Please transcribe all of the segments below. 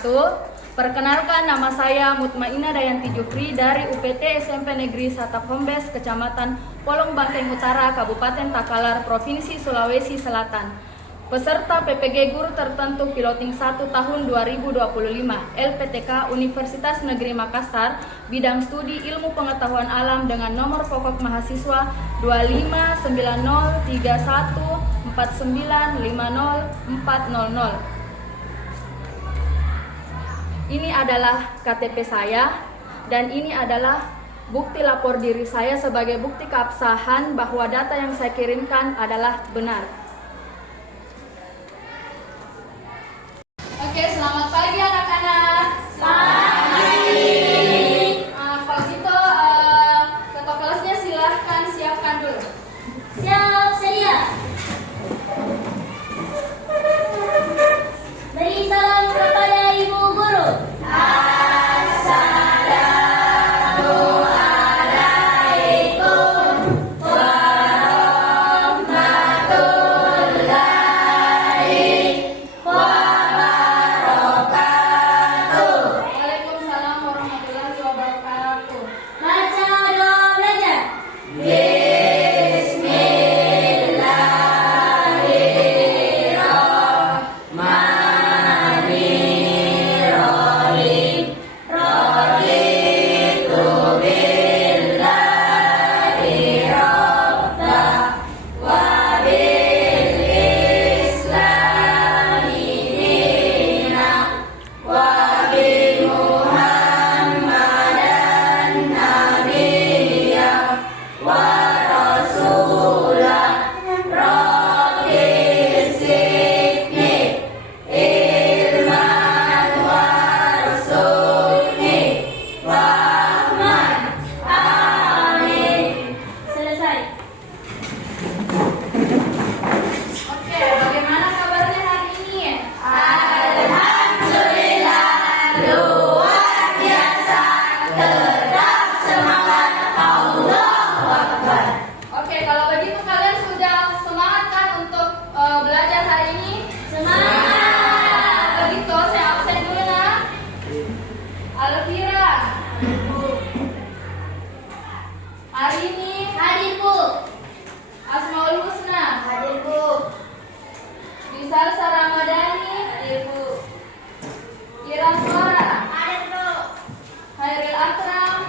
wabarakatuh. Perkenalkan, nama saya Mutmainah Dayanti Jufri dari UPT SMP Negeri Satap Hombes, Kecamatan Polong Banteng Utara, Kabupaten Takalar, Provinsi Sulawesi Selatan. Peserta PPG Guru Tertentu Piloting 1 tahun 2025, LPTK Universitas Negeri Makassar, bidang studi Ilmu Pengetahuan Alam dengan nomor pokok mahasiswa 259031495040. Ini adalah KTP saya dan ini adalah bukti lapor diri saya sebagai bukti keabsahan bahwa data yang saya kirimkan adalah benar. Oke, selamat pagi anak-anak. Selamat pagi. Kalau gitu, ketua kelasnya silahkan siapkan dulu. Siap, saya. Beri salam kepada Ibu Guru. Assalamualaikum warahmatullahi wabarakatuh. Waalaikumsalam warahmatullahi wabarakatuh. Baca doa belajar. Selesai. Oke, bagaimana kabarnya hari ini? Alhamdulillah, luar biasa, tetap semangat, Allahu Akbar. Oke, kalau begitu kalian sudah semangat kan untuk belajar hari ini? Semangat. Begitu, saya absen dulu nah. Alvira, Arini, Hadir Bu. Asmaul Husna, Hadir Bu. Bisalsa Ramadhani, Hadir Bu. Ira Suara, Hadir Bu. Hairil Akram,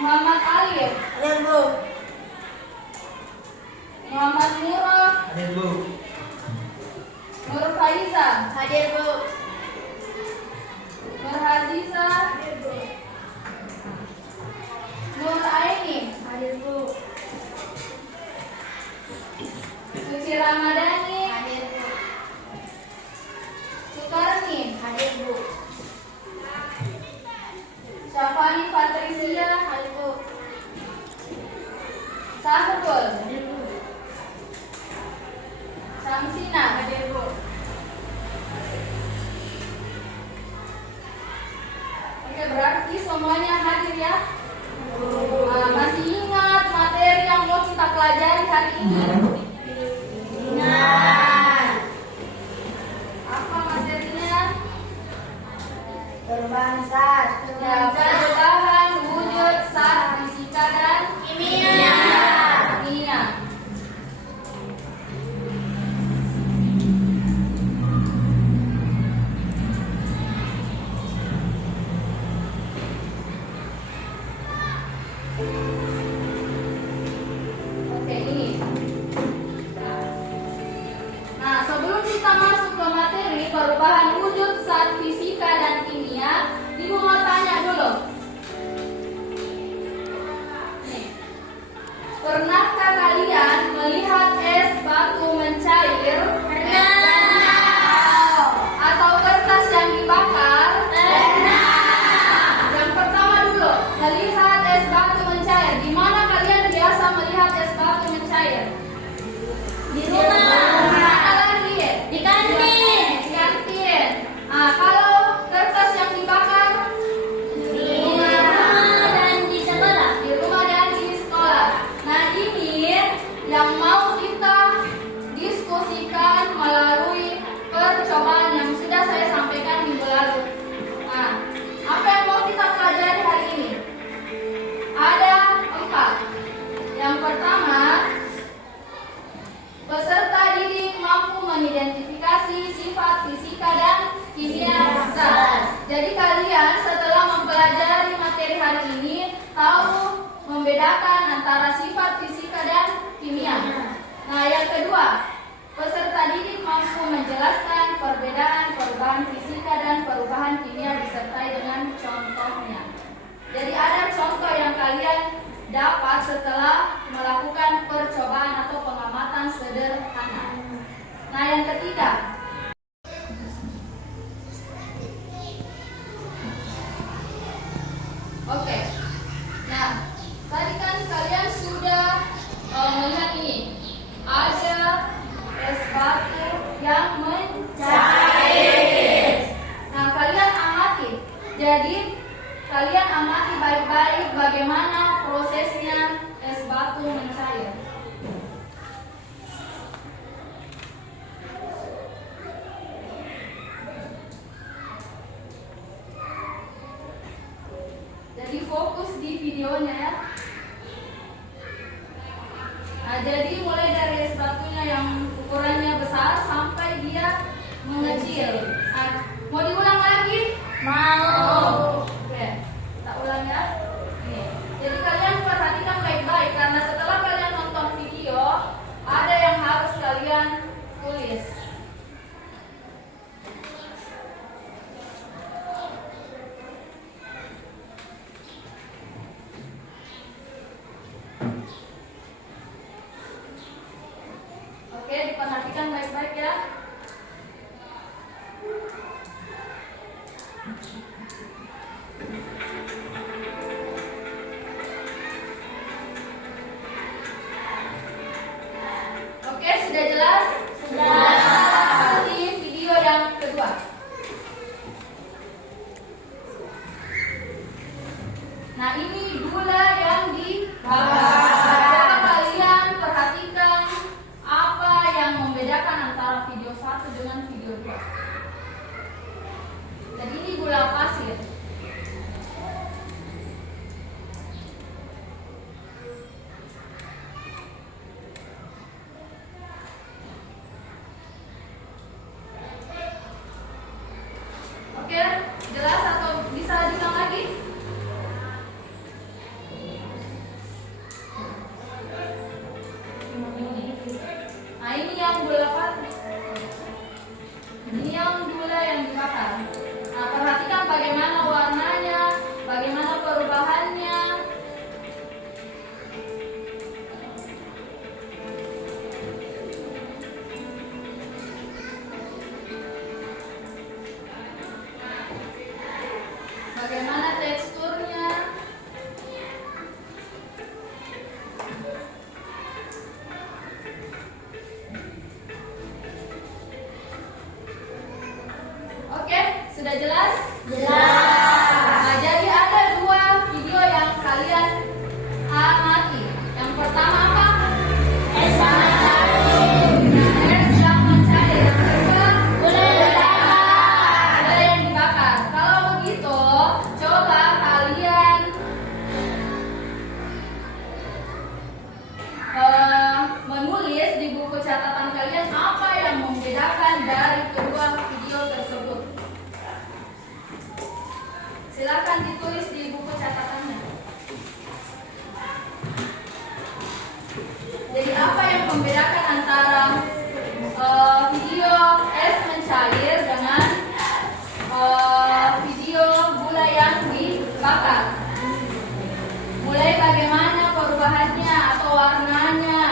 Muhammad Alif, Hadir Bu. Muhammad Murad, Hadir Bu. Nur Faiza, Hadir Bu. Nur Haziza, Nur Aini, Hadir Bu. Suci Ramadhani, Hadir Bu. Sukarni, Hadir Bu. Syafani Patricia, Hadir Bu. Sahrul, Hadir Bu. Samsina, Hadir Bu. Oke, berarti semuanya hadir ya. Masih ingat materi yang mau kita pelajari hari ini? Ingat. Apa materinya? Berbangsa. Ya, perubahan wujud zat fisika dan Kimia. kimia. Oke, ini. Nah, sebelum kita masuk ke materi perubahan wujud zat fisika dan kimia, Ibu mau tanya dulu. Yang kedua, peserta didik mampu menjelaskan perbedaan fisika dan perubahan kimia disertai dengan contohnya. Jadi ada contoh yang kalian dapat setelah melakukan percobaan atau pengamatan sederhana. Nah, yang ketiga, oke. Nah, tadi kan kalian sudah melihat ini. Ada es batu yang mencair. Nah, kalian amati. Jadi, kalian amati baik-baik bagaimana prosesnya es batu mencair. Jadi fokus di videonya ya. Nah, jadi mulai dari es batunya yang ukurannya besar sampai dia mengecil. Nah, mau diulang lagi? Mau. Oke, kita ulang ya. Ini. Jadi kalian perhatikan baik-baik karena setelah kalian nonton video, ada yang harus kalian tulis. Oke, diperhatikan baik-baik ya. Oke, sudah jelas? Sudah. Di video yang kedua. Nah, ini gula yang dibakar. Coba kalian perhatikan apa yang membedakan antara video 1 dengan video 2. Jadi ini gula pasir. Oke, jelas atau bisa diulang lagi? Nah, ini yang gula pasir. Ini yang gula yang dibakar. Nah, perhatikan bagaimana warnanya, bagaimana perubahannya. Bagaimana teksturnya. Oke, sudah jelas? Jelas. Nah, jadi ada dua video yang kalian amati. Yang pertama apa? Es batu. Es yang mencair. Yang kedua, Gula yang dibakar. ada yang dibakar. Kalau begitu, coba kalian menulis di buku catatan kalian apa yang membedakan dari kedua video tersebut. Silakan ditulis di buku catatannya. Jadi apa yang membedakan antara video es mencair dengan video gula yang dibakar? Mulai bagaimana perubahannya atau warnanya,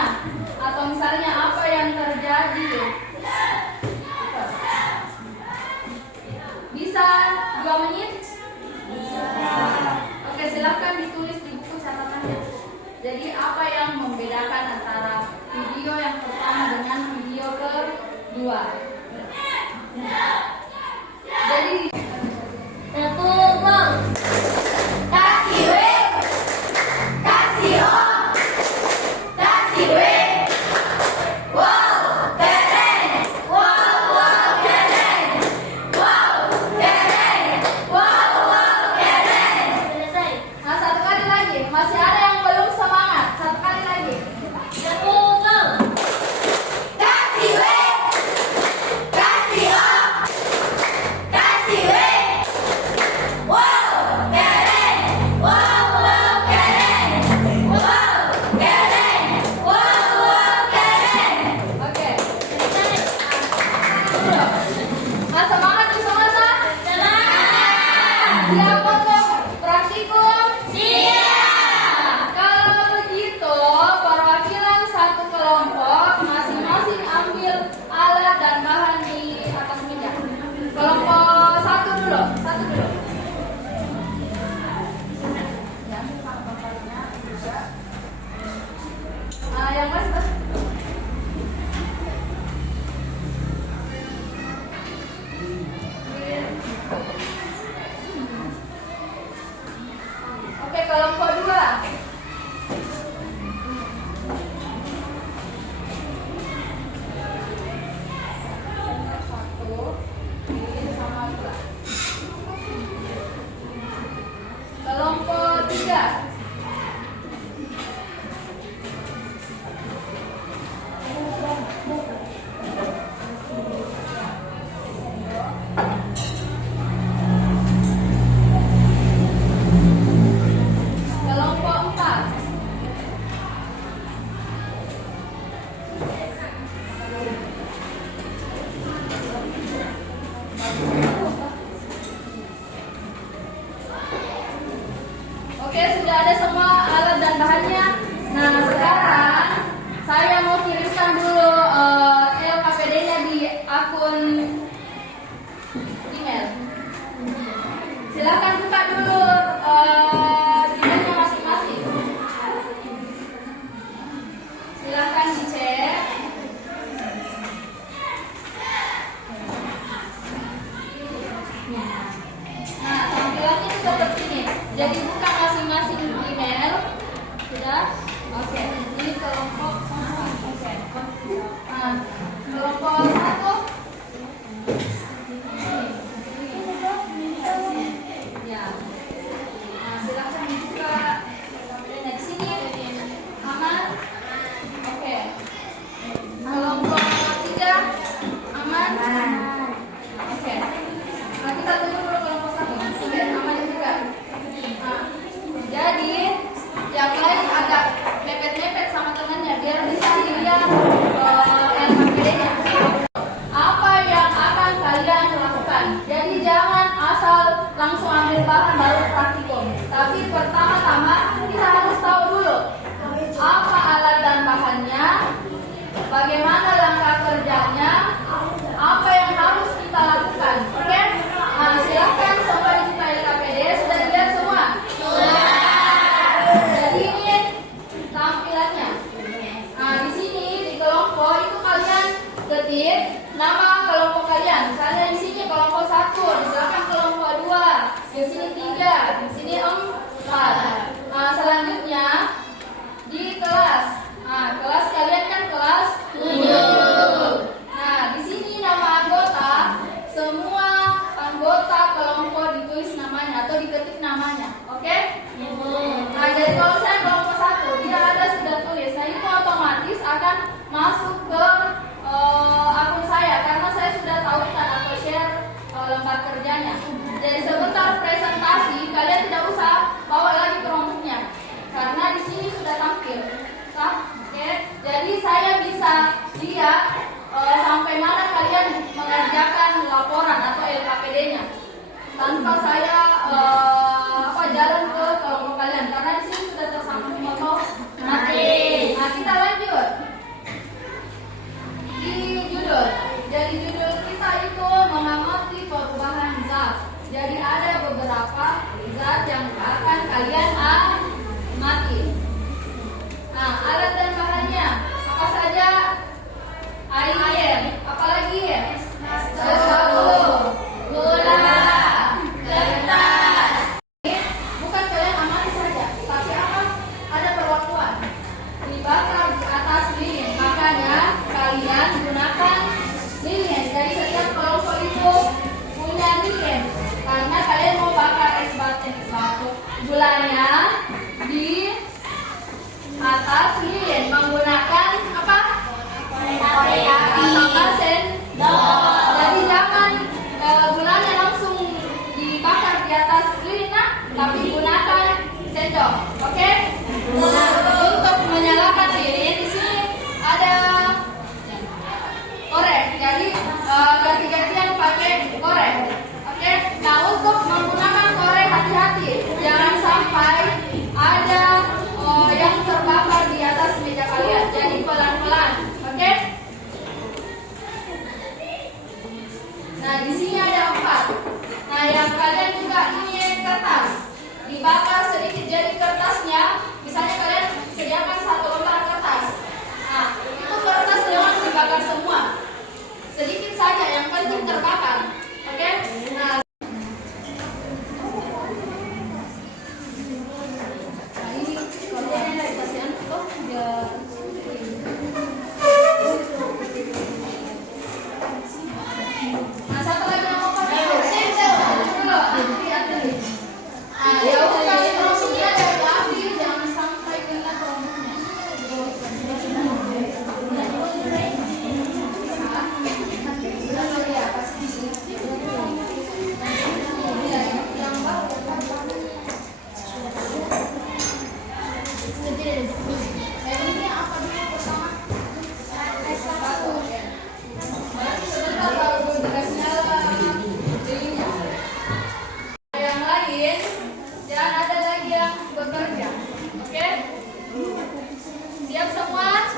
atau misalnya apa yang terjadi? Bisa 2 menit? Oke, silahkan ditulis di buku catatannya. Jadi apa yang membedakan antara video yang pertama dengan video kedua? Jadi Tepung. Kasih W. Kasih O. Kasih W. Wow, keren. Wow, keren. Wow, keren. Wow, keren. Selesai. nah, satu kali lagi. Masih ada yang belum semangat. Satu kali lagi. Tepung. Kasih W. Kasih O. Siap untuk praktikum? Siap. Kalau begitu, perwakilan satu kelompok masing-masing ambil alat dan bahan di atas meja. Kelompok satu dulu. Yang mas. Oke, kelompok dua. Satu, ini sama dua. Kelompok tiga. Kelompok empat. Oke, sudah ada semua alat dan bahannya. Nah, sekarang saya mau kirimkan dulu LKPD-nya di akun email. Silakan buka dulu emailnya masing-masing. Silakan dicek. Nah, tampilannya itu seperti ini. Jadi buka masing-masing email. Sudah? Oke. Ini kelompok. Oke. Nah, kelompok satu. Ya. Nah, silakan dibuka. Di sini aman. Oke. Kelompok tiga aman. Oke. Nah, kita tunggu dulu kelompok satu. Oke, aman juga. Nah, jadi yang lain agak mepet-mepet sama temannya biar bisa dilihat LKPD-nya. Apa yang akan kalian lakukan? Jadi jangan asal langsung ambil bahan baru praktikum. Tapi pertama-tama kita harus tahu dulu apa alat dan bahannya, bagaimana langkah kerjanya, apa yang harus kita lakukan. Oke? Nah, silakan semua dibuka LKPD. Sudah dilihat semua? Jadi ini tampilannya. Nah, di sini di kelompok itu kalian ketik nama kelompok kalian. Misalnya di sini kelompok satu, di belakang kelompok dua, di sini tiga, di sini empat. Nah, selanjutnya di kelas. Nah, kelas kalian kan kelas 7. Nah, di sini nama anggota, semua anggota kelompok ditulis namanya atau diketik namanya. Oke? Nah, jadi kalau saya kelompok satu, dia ada sudah tulis. Nah, itu otomatis akan masuk ke akun saya karena saya sudah tahu kan atau share lembar kerjanya. Jadi sebentar presentasi kalian tidak usah bawa lagi kelompoknya karena di sini sudah tampil. Oke? Jadi saya bisa lihat sampai mana kalian mengerjakan laporan atau LKPD-nya tanpa saya jalan ke kelompok kalian karena di sini sudah tersambung otomatis. Nah, kita lanjut di judul. Jadi judul kita itu mengamati perubahan zat. Jadi ada beberapa zat yang akan kalian amati. Nah, alat dan bahannya apa saja? Air, apalagi ya? Susu, gula, kertas. Bukan kalian amati saja, tapi apa? Ada perlakuan. Dibakar di atas lilin, makanya kalian gunakan lilin. Jadi setiap kelompok itu punya lilin, karena kalian dibakar sedikit jadi kertasnya. Misalnya kalian sediakan 1 lembar kertas. Nah, itu kertas jangan dibakar semua. Sedikit saja, yang penting terbakar. Oke? Nah, ini kalau kasih tuh dia. Nah, satu lagi yang mau pakai. Ya udah kasih promosinya dari api, jangan sampai kena promosinya. Yang lain, jangan ada lagi yang bekerja. Oke? Siap semua?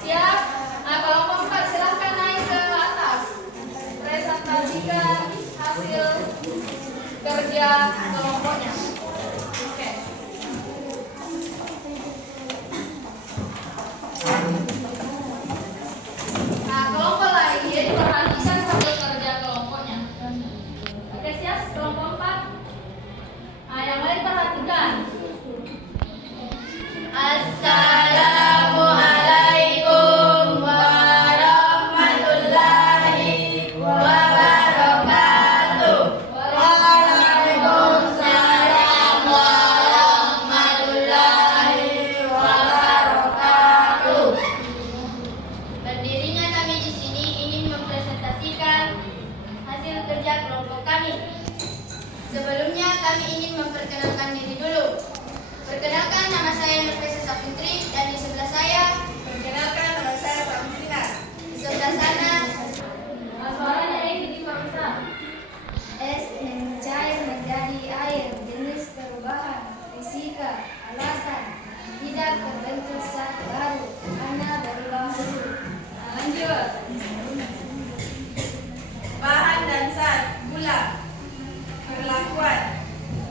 Siap? Nah, kalau kompak silahkan naik ke atas. Presentasikan hasil kerja kelompoknya. Oke. Nah, kelompok lain perhatikan hasil kerja kelompoknya. Oke, siap? Kelompok 4. Nah, yang lain perhatikan. Assalamualaikum warahmatullahi wabarakatuh. Waalaikumsalam warahmatullahi wabarakatuh. Berdirinya kami di sini ingin mempresentasikan hasil kerja kelompok kami. Sebelumnya kami ingin memperkenalkan diri dulu. Perkenalkan, nama saya Nurfesa Saputri, dan di sebelah saya perkenalkan, nama saya Samsina. Di sebelah sana Suaranya ini bisa. Es yang mencair menjadi air, jenis perubahan, fisika, alasan, tidak terbentuk zat baru, karena berubah dulu. Lanjut. Bahan dan zat gula, perlakuan,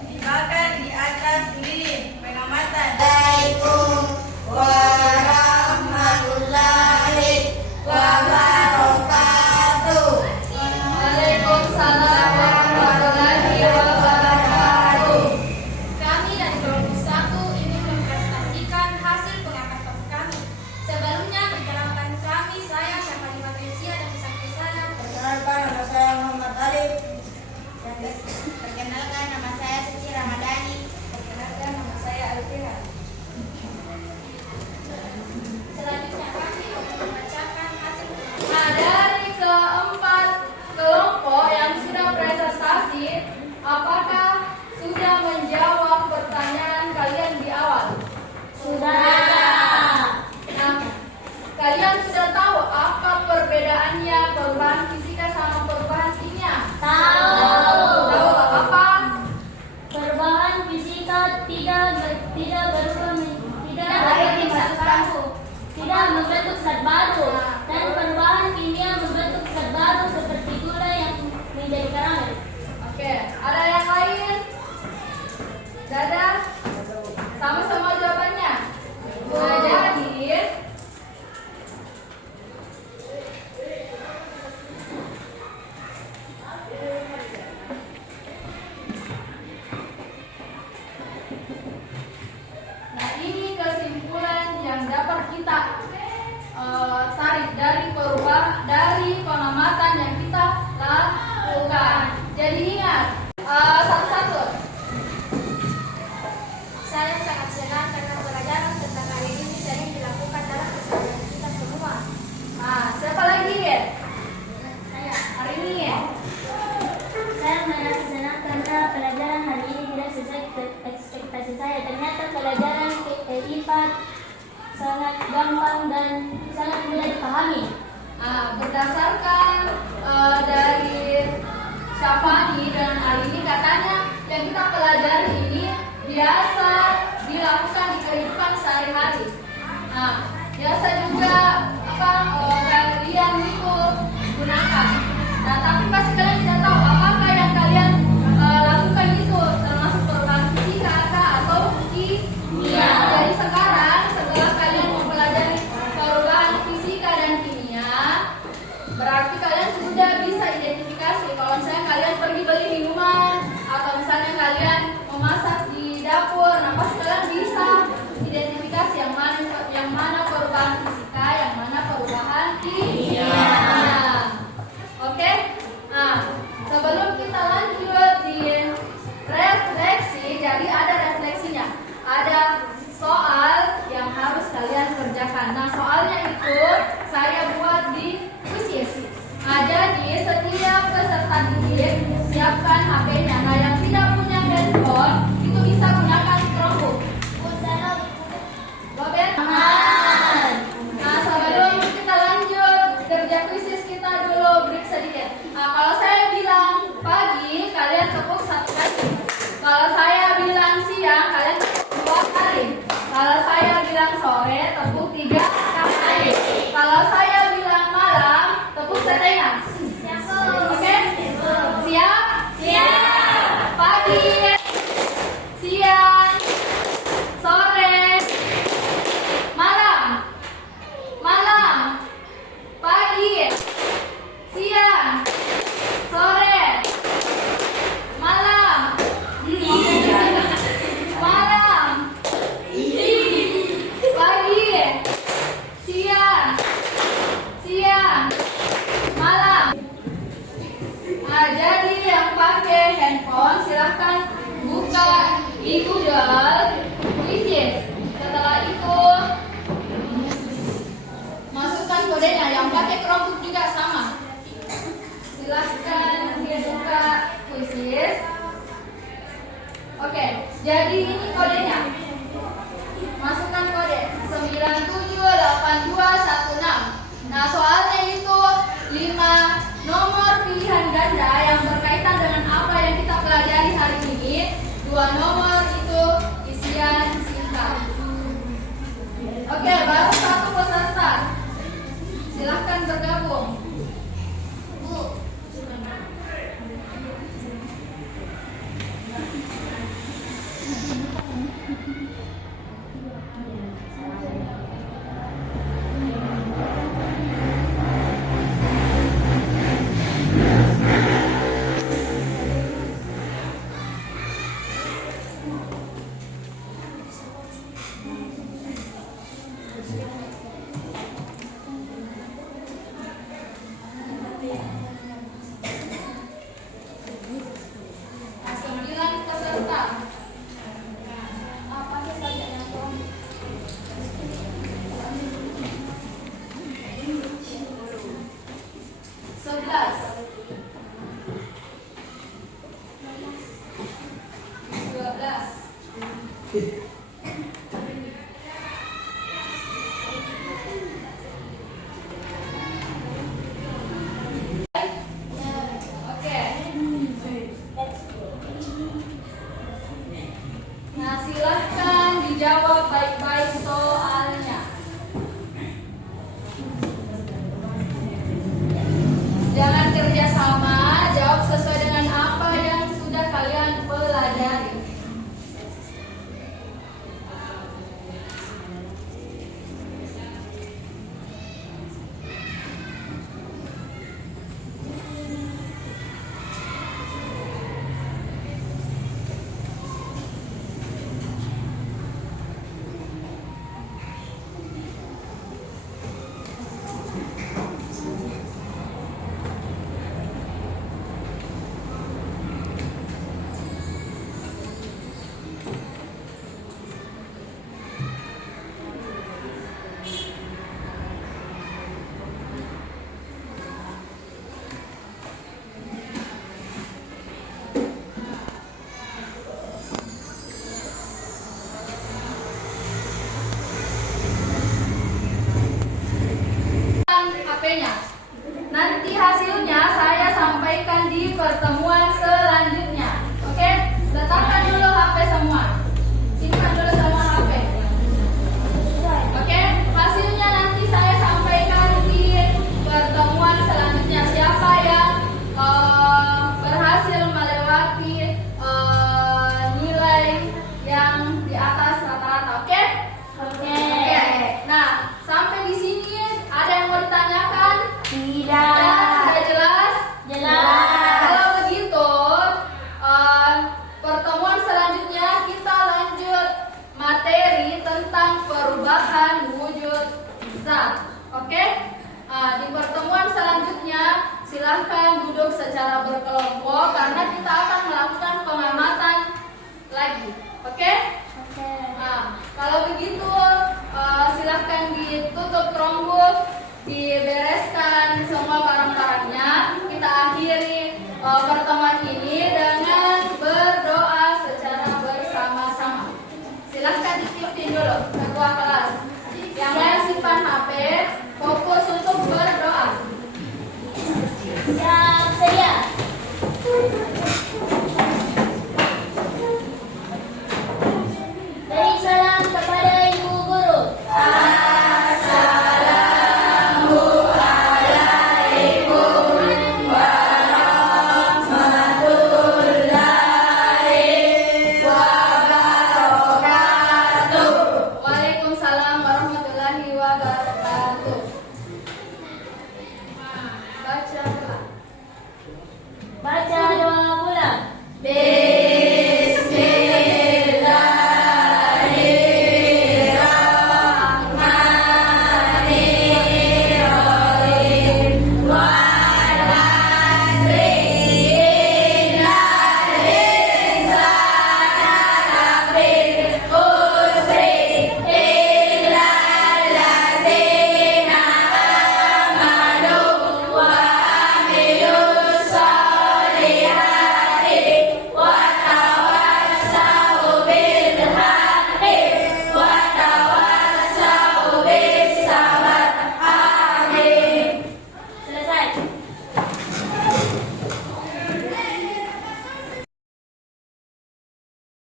dibakar di atas lilin, pengamatan. Assalamualaikum warahmatullahi wabarakatuh. Waalaikumsalam warahmatullahi wabarakatuh. Kami dari kelompok 1 ingin mempresentasikan hasil pengangkatan kami. Sebelumnya perkenalkan kami, saya Syafali Patricia dan samping saya. Perkenalkan, nama saya Muhammad Alif. Perkenalkan, nama saya Suci Ramadhani. Perkenalkan, nama saya Alfira. Selanjutnya kami akan membacakan hasil pengangkatan. Nah, dari keempat kelompok yang sudah presentasi, apakah sudah menjawab pertanyaan kalian di awal? Sudah. Nah, kalian sudah tahu apa perbedaannya perubahan fisika sama perubahan kimia? Tahu. Tahu apa? Perubahan fisika tidak membentuk zat baru, dan perubahan kimia membentuk zat baru seperti gula yang menjadi karamel. Oke, ada yang lain? Dadah. Sama-sama jawabannya. Nah, jadi nah, ini kesimpulan yang dapat kita tarik dari pengamatan yang kita lakukan. Jadi ingat, satu-satu. Saya sangat senang karena pelajaran tentang hal ini sering dilakukan dalam keseharian kita semua. Nah, siapa lagi? Saya. Hari ini ya? Saya merasa senang karena pelajaran hari ini tidak sesuai ekspektasi saya. Ternyata pelajaran IPA sangat gampang dan sangat mudah dipahami. Nah, berdasarkan dari Syafani dan hari ini katanya yang kita pelajari ini biasa dilakukan di kehidupan sehari-hari. Nah, biasa juga kalian itu gunakan. Nah, tapi pasti kalian tidak tahu apakah yang kalian lakukan itu termasuk perubahan fisika Itu dan Pisces. Setelah itu masukkan kodenya yang pakai kelompok juga sama. Silahkan dibuka Pisces. Oke, jadi ini kodenya. Masukkan kode 978216. Nah, soalnya itu 5 nomor pilihan ganda yang berkaitan dengan apa yang kita pelajari hari ini. 2 nomor itu isian singkat. Oke, baru 1 peserta. Silahkan bergabung. Bu. Nah, silahkan dijawab baik-baik.